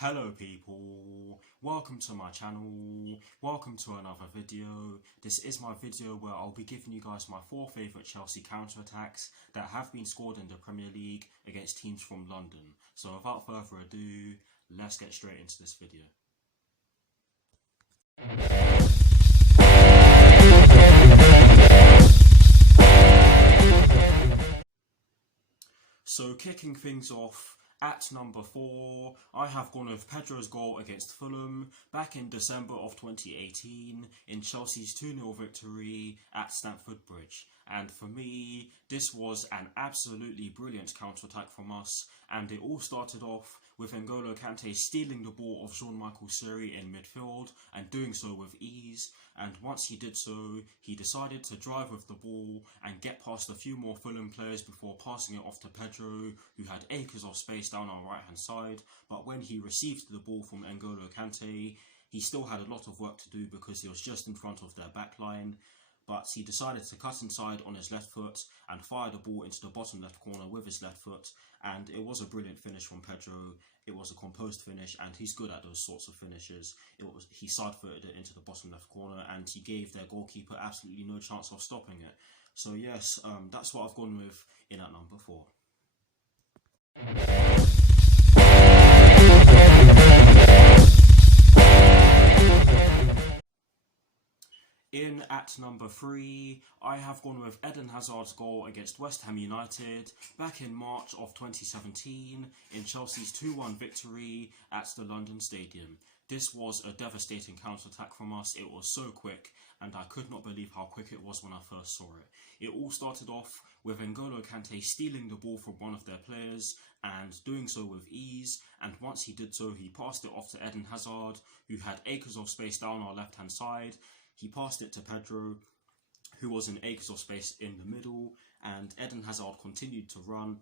Hello people, welcome to my channel, welcome to another video. This is my video where I'll be giving you guys my 4 favourite Chelsea counter-attacks that have been scored in the Premier League against teams from London. So without further ado, let's get straight into this video. So kicking things off, at number 4, I have gone with Pedro's goal against Fulham back in December of 2018 in Chelsea's 2-0 victory at Stamford Bridge. And for me, this was an absolutely brilliant counter-attack from us, and it all started off with N'Golo Kante stealing the ball of Jean-Michel Seri in midfield and doing so with ease. And once he did so, he decided to drive with the ball and get past a few more Fulham players before passing it off to Pedro, who had acres of space down our right hand side. But when he received the ball from N'Golo Kante, he still had a lot of work to do because he was just in front of their back line. But he decided to cut inside on his left foot and fire the ball into the bottom left corner with his left foot, and it was a brilliant finish from Pedro. It was a composed finish, and he's good at those sorts of finishes. He side-footed it into the bottom left corner, and he gave their goalkeeper absolutely no chance of stopping it. So yes, that's what I've gone with in at number 4. In at number 3, I have gone with Eden Hazard's goal against West Ham United back in March of 2017 in Chelsea's 2-1 victory at the London Stadium. This was a devastating counter-attack from us. It was so quick, and I could not believe how quick it was when I first saw it. It all started off with N'Golo Kante stealing the ball from one of their players and doing so with ease, and once he did so, he passed it off to Eden Hazard, who had acres of space down our left-hand side. He passed it to Pedro, who was in acres of space in the middle, and Eden Hazard continued to run.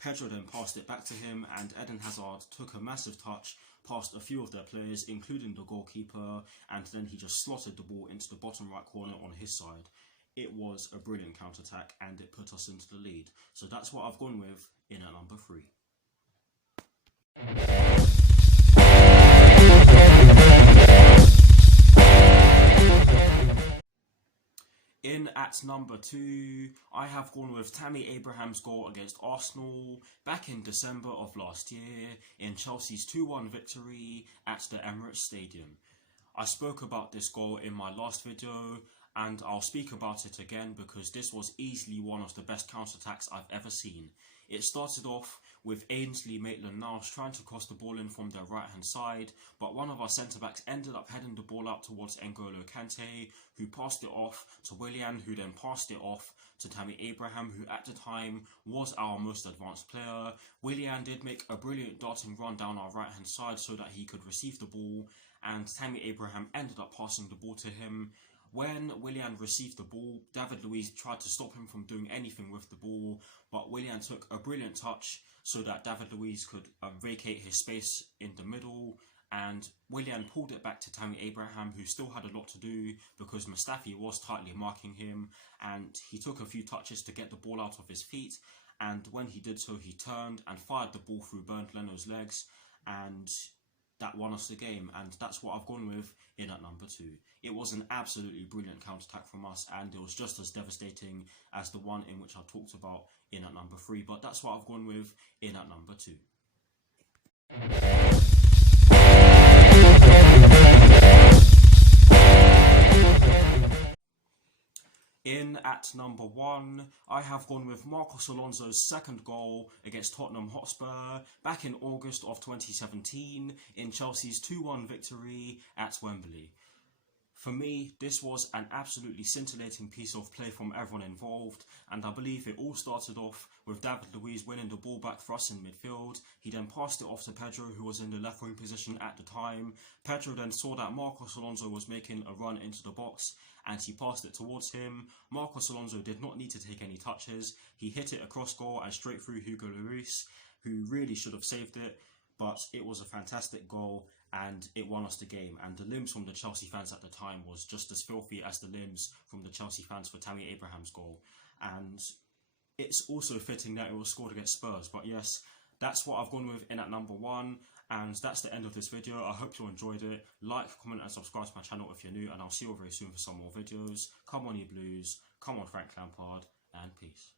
Pedro then passed it back to him, and Eden Hazard took a massive touch past a few of their players, including the goalkeeper, and then he just slotted the ball into the bottom right corner on his side. It was a brilliant counter-attack, and it put us into the lead. So that's what I've gone with in at number 3. In at number 2, I have gone with Tammy Abraham's goal against Arsenal back in December of last year in Chelsea's 2-1 victory at the Emirates Stadium. I spoke about this goal in my last video, and I'll speak about it again because this was easily one of the best counter-attacks I've ever seen. It started off with Ainsley Maitland-Niles trying to cross the ball in from their right hand side, but one of our centre-backs ended up heading the ball out towards N'Golo Kante, who passed it off to Willian, who then passed it off to Tammy Abraham, who at the time was our most advanced player. Willian did make a brilliant darting run down our right hand side so that he could receive the ball, and Tammy Abraham ended up passing the ball to him. When Willian received the ball, David Luiz tried to stop him from doing anything with the ball, but Willian took a brilliant touch so that David Luiz could vacate his space in the middle, and Willian pulled it back to Tammy Abraham, who still had a lot to do because Mustafi was tightly marking him, and he took a few touches to get the ball out of his feet, and when he did so, he turned and fired the ball through Bernd Leno's legs, and that won us the game, and that's what I've gone with in at number 2. It was an absolutely brilliant counter-attack from us, and it was just as devastating as the one in which I talked about in at number 3, but that's what I've gone with in at number 2. In at number 1, I have gone with Marcos Alonso's second goal against Tottenham Hotspur back in August of 2017 in Chelsea's 2-1 victory at Wembley. For me, this was an absolutely scintillating piece of play from everyone involved, and I believe it all started off with David Luiz winning the ball back for us in midfield. He then passed it off to Pedro, who was in the left wing position at the time. Pedro then saw that Marcos Alonso was making a run into the box, and he passed it towards him. Marcos Alonso did not need to take any touches. He hit it across goal and straight through Hugo Lloris, who really should have saved it, but it was a fantastic goal, and it won us the game, and the limbs from the Chelsea fans at the time was just as filthy as the limbs from the Chelsea fans for Tammy Abraham's goal. And it's also fitting that it was scored against Spurs, but yes, that's what I've gone with in at number 1, And that's the end of this video. I hope you enjoyed it. Like, comment and subscribe to my channel if you're new, and I'll see you all very soon for some more videos. Come on, you Blues. Come on, Frank Lampard. And peace.